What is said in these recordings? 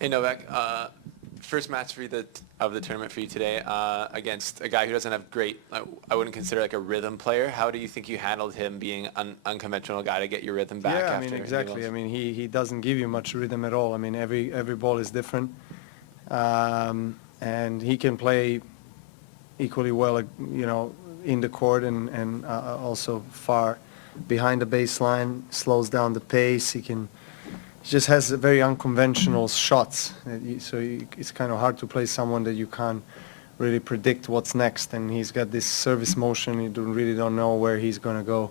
Hey Novak, first match for you of the tournament for you today against a guy who doesn't have great, I wouldn't consider like a rhythm player. How do you think you handled him being an unconventional guy to get your rhythm back Yeah, I after mean, exactly. Newell's? I mean, he doesn't give you much rhythm at all. I mean, every ball is different. And he can play equally well, in the court and also far behind the baseline, slows down the pace. He just has very unconventional shots. It's kind of hard to play someone that you can't really predict what's next. And he's got this service motion. You really don't know where he's going to go.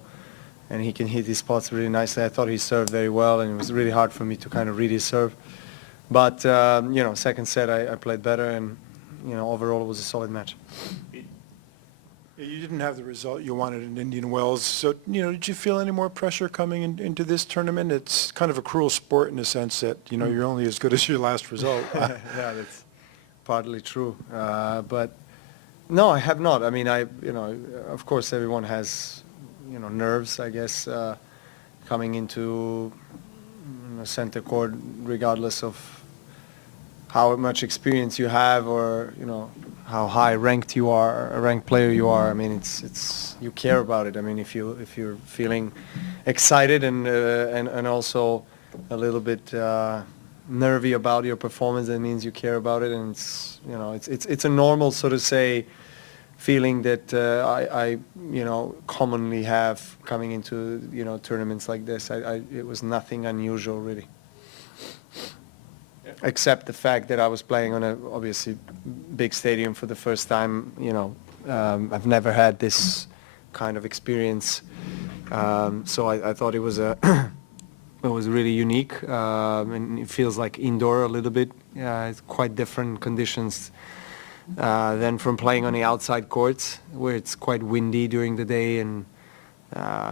And he can hit his spots really nicely. I thought he served very well, and it was really hard for me to kind of read his serve. But, second set I played better, and, overall it was a solid match. You didn't have the result you wanted in Indian Wells, so, did you feel any more pressure coming into this tournament? It's kind of a cruel sport in the sense that, you're only as good as your last result. Yeah, that's partly true. But, no, I have not. I mean, of course everyone has, nerves, I guess, coming into center court, regardless of how much experience you have or, how high ranked you are, a ranked player you are. I mean, it's you care about it. I mean, if you're feeling excited and also a little bit nervy about your performance, that means you care about it, and it's a normal, so to say, feeling that I commonly have coming into tournaments like this. It was nothing unusual really, except the fact that I was playing on a obviously big stadium for the first time. I've never had this kind of experience, so I thought it was it was really unique, and it feels like indoor a little bit. It's quite different conditions than from playing on the outside courts, where it's quite windy during the day, and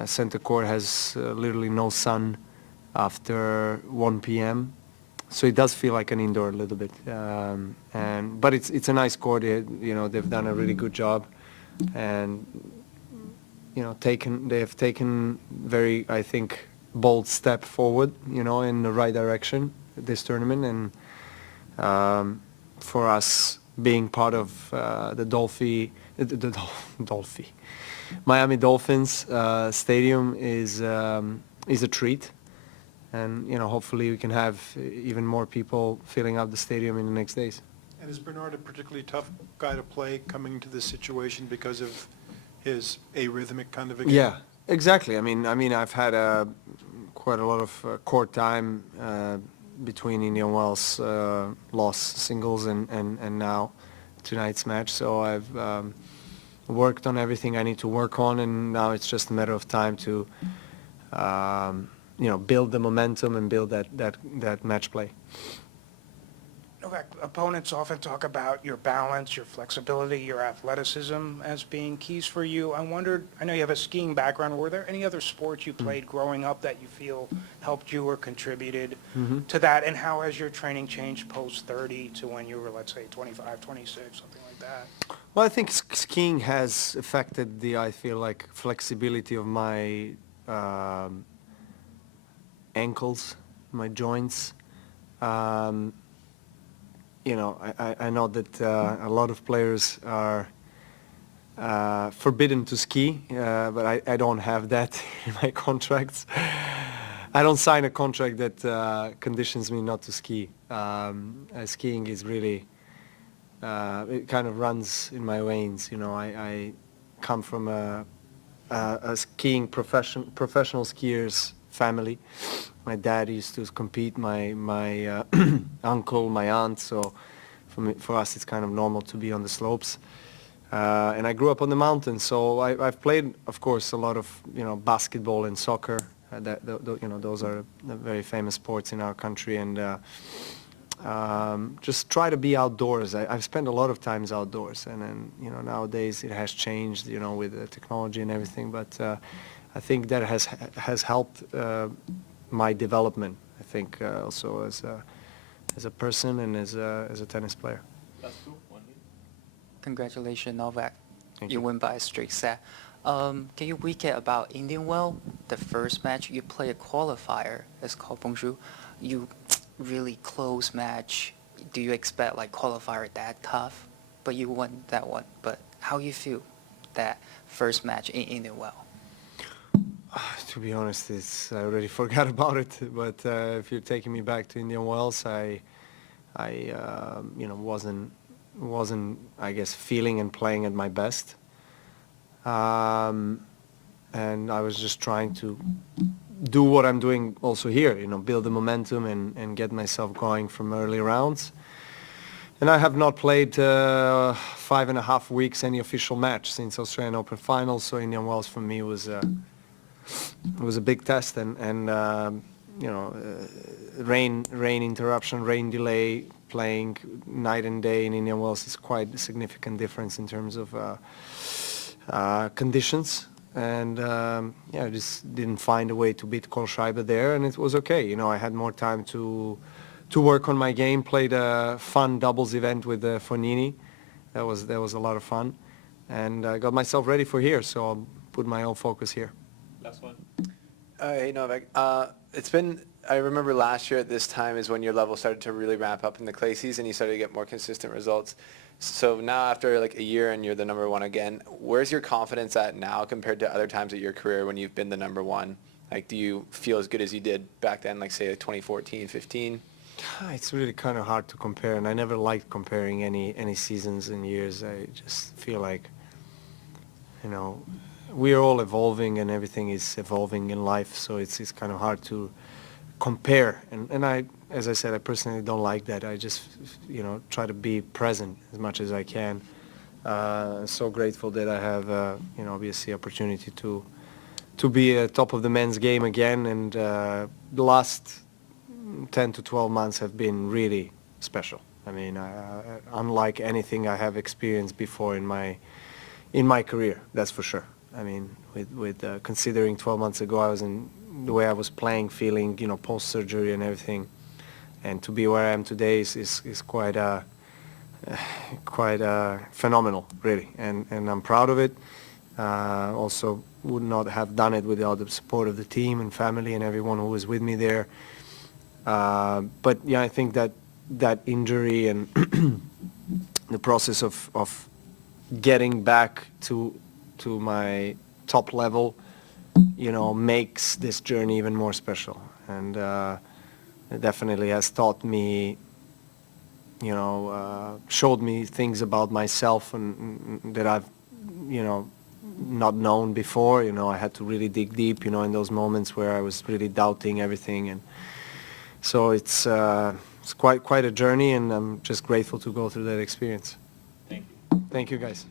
center court has literally no sun after 1 p.m. So it does feel like an indoor a little bit, but it's a nice court. They've done a really good job, and they have taken very, I think, bold step forward, in the right direction this tournament, and for us being part of the Miami Dolphins stadium is a treat. And, hopefully we can have even more people filling up the stadium in the next days. And is Bernard a particularly tough guy to play coming into this situation because of his arrhythmic kind of a game? Yeah, exactly. I mean, I've had quite a lot of court time between Indian Wells loss singles and now tonight's match. So I've worked on everything I need to work on, and now it's just a matter of time to build the momentum and build that match play. Novak, opponents often talk about your balance, your flexibility, your athleticism as being keys for you. I know you have a skiing background. Were there any other sports you played growing up that you feel helped you or contributed to that? And how has your training changed post-30 to when you were, let's say, 25, 26, something like that? Well, I think skiing has affected I feel like, flexibility of my ankles, my joints. I know that a lot of players are forbidden to ski, but I don't have that in my contracts. I don't sign a contract that conditions me not to ski. Skiing is really, it kind of runs in my veins. I come from a skiing professional skiers family. My dad used to compete, my uncle, my aunt, so for us it's kind of normal to be on the slopes. And I grew up on the mountains, so I've played, of course, a lot of basketball and soccer. Those are very famous sports in our country, and just try to be outdoors. I've spent a lot of times outdoors, and then nowadays it has changed, with the technology and everything, but I think that has helped my development, I think, also as a person and as a tennis player. Congratulations, Novak. Thank You you. win by a straight set. Can you recap about Indian Wells? The first match you play a qualifier. It's called Bonjour. You really close match. Do you expect like qualifier that tough? But you won that one. But how you feel that first match in Indian Wells? To be honest, I already forgot about it. But if you're taking me back to Indian Wells, I wasn't I guess feeling and playing at my best. And I was just trying to do what I'm doing also here, build the momentum and get myself going from early rounds. And I have not played 5.5 weeks any official match since Australian Open Finals, so Indian Wells for me was a big test, and rain interruption, rain delay, playing night and day in Indian Wells is quite a significant difference in terms of conditions. And I just didn't find a way to beat Kohlschreiber there, and it was okay. I had more time to work on my game. Played a fun doubles event with Fognini. That was a lot of fun, and I got myself ready for here. So I'll put my whole focus here. Last one. Hey Novak, I remember last year at this time is when your level started to really ramp up in the clay season. You started to get more consistent results. So now after like a year and you're the number one again, where's your confidence at now compared to other times of your career when you've been the number one? Like, do you feel as good as you did back then, like say 2014, 15? It's really kind of hard to compare, and I never liked comparing any seasons and years. I just feel like, we're all evolving and everything is evolving in life, so it's kind of hard to compare. And I, as I said, I personally don't like that. I just, try to be present as much as I can. So grateful that I have, obviously opportunity to be top of the men's game again. And the last 10 to 12 months have been really special. I mean, unlike anything I have experienced before in my career, that's for sure. I mean, with considering 12 months ago, I was in the way I was playing, feeling, post-surgery and everything, and to be where I am today is quite phenomenal, really, and I'm proud of it. Also, would not have done it without the support of the team and family and everyone who was with me there. But yeah, I think that injury and the process of getting back to my top level, makes this journey even more special. And it definitely has taught me, showed me things about myself and that I've, not known before. I had to really dig deep, in those moments where I was really doubting everything. And so it's quite a journey, and I'm just grateful to go through that experience. Thank you. Thank you, guys.